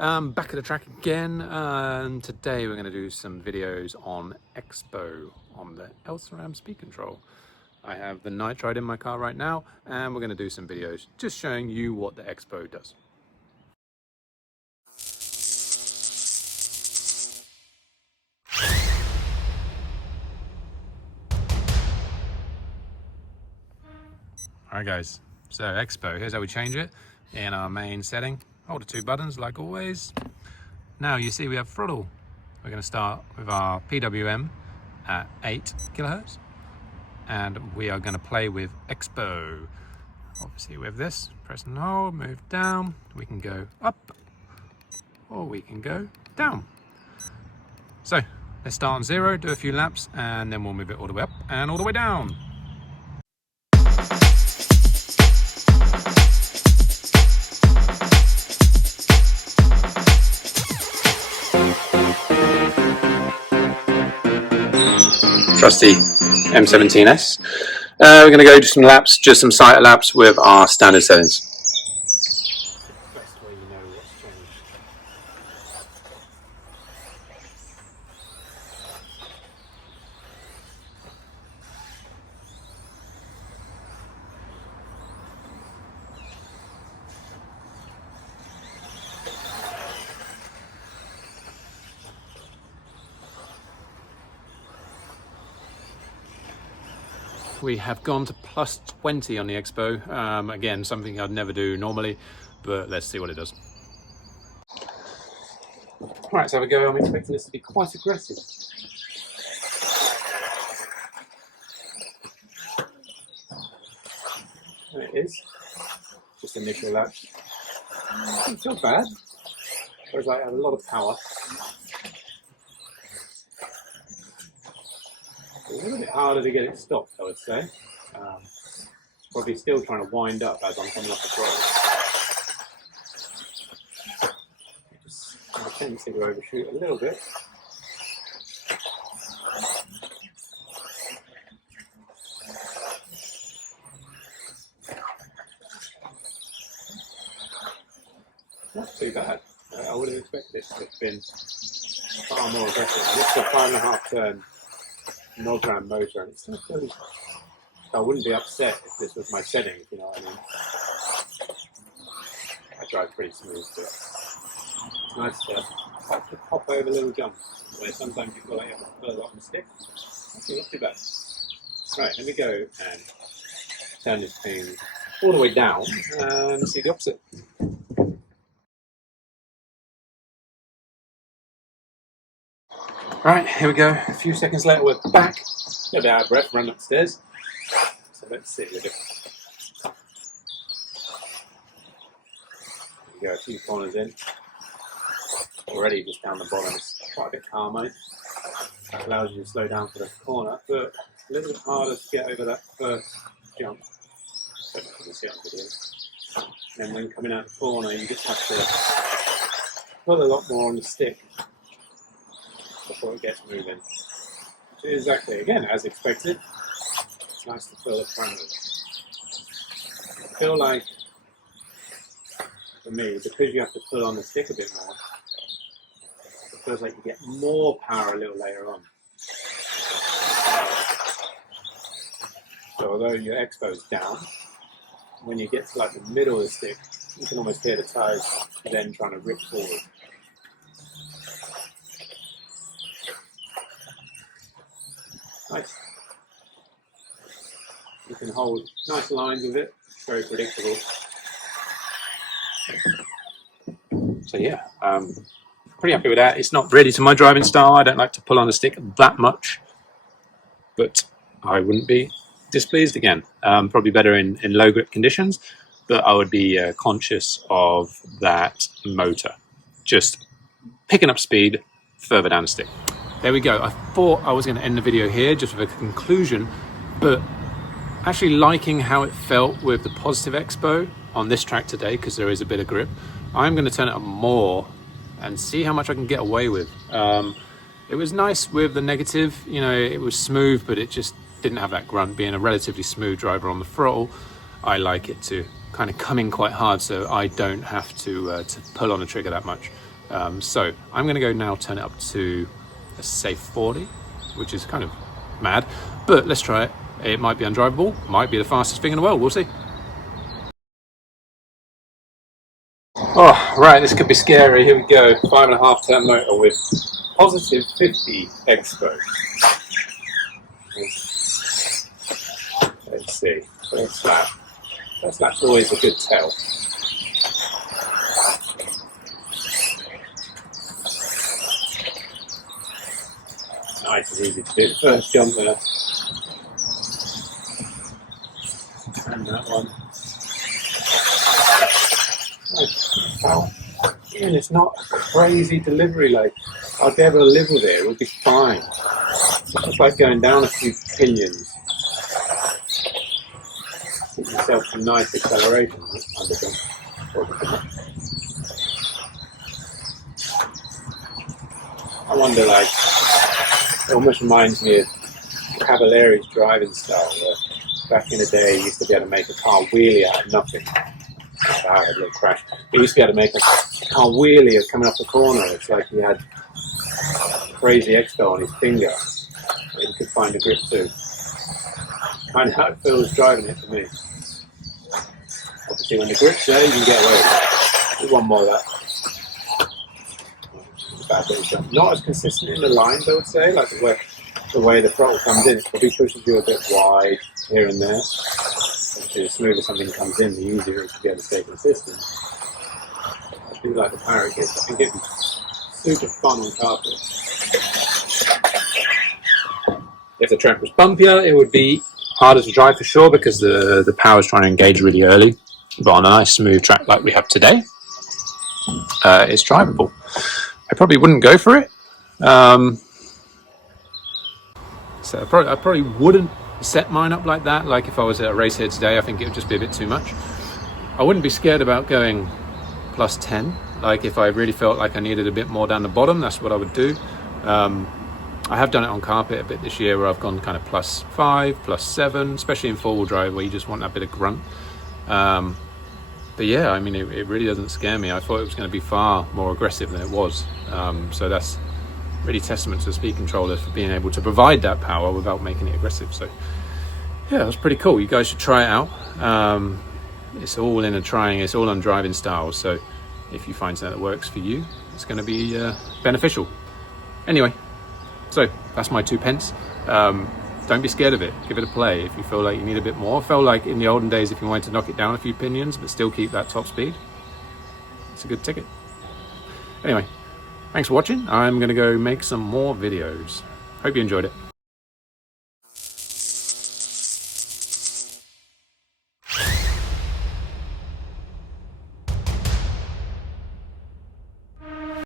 Back at the track again, and today we're going to do some videos on Expo on the Elceram speed control. I have the nitride in my car right now, and we're going to do some videos just showing you what the Expo does. Alright guys, so Expo, here's how we change it in our main setting. Hold the two buttons like always. Now you see we have throttle. We're going to start with our PWM at 8 kilohertz, and we are going to play with Expo. Obviously with this, press and hold, move down, we can go up or we can go down. So let's start on 0, do a few laps, and then we'll move it all the way up and all the way down. Trusty M17S. We're going to go do some laps, just some sighter laps with our standard settings. We have gone to plus 20 on the Expo. Again, something I'd never do normally, but let's see what it does. Right, so we go. I'm expecting this to be quite aggressive. There it is. Just initial laps. Doesn't feel bad. Whereas I have a lot of power. A little bit harder to get it stopped, I would say. Probably still trying to wind up as I'm coming off the throttle. Just have a tendency to overshoot a little bit. Not too bad. I would have expected it to have been far more aggressive. This is a 5.5 turn Elceram motor, and it's still fairly. I wouldn't be upset if this was my setting, if you know what I mean. I drive pretty smooth, but it's nice to pop over little jumps where sometimes you feel like you have to pull a lot on the stick. Actually, not too bad. Right, let me go and turn this thing all the way down and see the opposite. Right, here we go. A few seconds later, we're back. A little bit out of breath, run upstairs. So let's see the difference. Here we go, a few corners in. Already just down the bottom, it's quite a bit calmer. That allows you to slow down for the corner, but a little bit harder to get over that first jump. Don't know if you can see it on video. And when coming out the corner, you just have to pull a lot more on the stick before it gets moving. Which is exactly, again, as expected. It's nice to feel the parameters. I feel like, for me, because you have to pull on the stick a bit more, it feels like you get more power a little later on. So although your Expo's down, when you get to like the middle of the stick, you can almost hear the tires then trying to rip forward. Nice. You can hold nice lines with it, it's very predictable. So yeah, pretty happy with that. It's not really to my driving style. I don't like to pull on the stick that much, but I wouldn't be displeased again. Probably better in low grip conditions, but I would be conscious of that motor. Just picking up speed further down the stick. There we go. I thought I was going to end the video here just with a conclusion, but actually liking how it felt with the positive Expo on this track today, because there is a bit of grip. I'm going to turn it up more and see how much I can get away with. It was nice with the negative, you know, it was smooth, but it just didn't have that grunt. Being a relatively smooth driver on the throttle, I like it to kind of come in quite hard, so I don't have to pull on the trigger that much. So I'm going to go now turn it up to a safe 40, which is kind of mad, but let's try it. It might be undrivable, might be the fastest thing in the world, we'll see. Oh, right, this could be scary. Here we go. 5.5 turn motor with positive 50 expo. Let's see. First lap. First lap's always a good tell. Nice and easy to do. First jump there. And that one. Again, it's not a crazy delivery, like I'll be able to live with it, it'll be fine. It's like going down a few pinions. Give yourself some nice acceleration. I wonder, like, it almost reminds me of Cavalleri's driving style, where back in the day he used to be able to make a car wheelie out of nothing. I had a little crash. He used to be able to make a car wheelie of coming off the corner. It's like he had crazy expo on his finger. He could find a grip too. Kind of how it feels driving it to me. Obviously when the grip's there, you can get away with it. Do one more of that. Bad little jump. Not as consistent in the lines, I would say, like the way the throttle comes in. It probably pushes you a bit wide here and there. The smoother something comes in, the easier it is to be able to stay consistent. I do like the power it gets. I think it'd be super fun on carpet. If the track was bumpier, it would be harder to drive for sure because the power is trying to engage really early. But on a nice smooth track like we have today, it's drivable. I probably wouldn't go for it. So I probably wouldn't set mine up like that. Like if I was at a race here today, I think it would just be a bit too much. I wouldn't be scared about going plus 10. Like if I really felt like I needed a bit more down the bottom, that's what I would do. I have done it on carpet a bit this year where I've gone kind of plus 5, plus 7, especially in four-wheel drive where you just want that bit of grunt. But yeah, I mean, it really doesn't scare me. I thought it was going to be far more aggressive than it was. So that's really testament to the speed controller for being able to provide that power without making it aggressive. So yeah, it was pretty cool. You guys should try it out. It's all in a trying, it's all on driving styles. So if you find something that works for you, it's going to be beneficial. Anyway, so that's my 2 pence. Don't be scared of it. Give it a play if you feel like you need a bit more. I felt like in the olden days, if you wanted to knock it down a few pinions, but still keep that top speed, it's a good ticket. Anyway, thanks for watching. I'm going to go make some more videos. Hope you enjoyed it.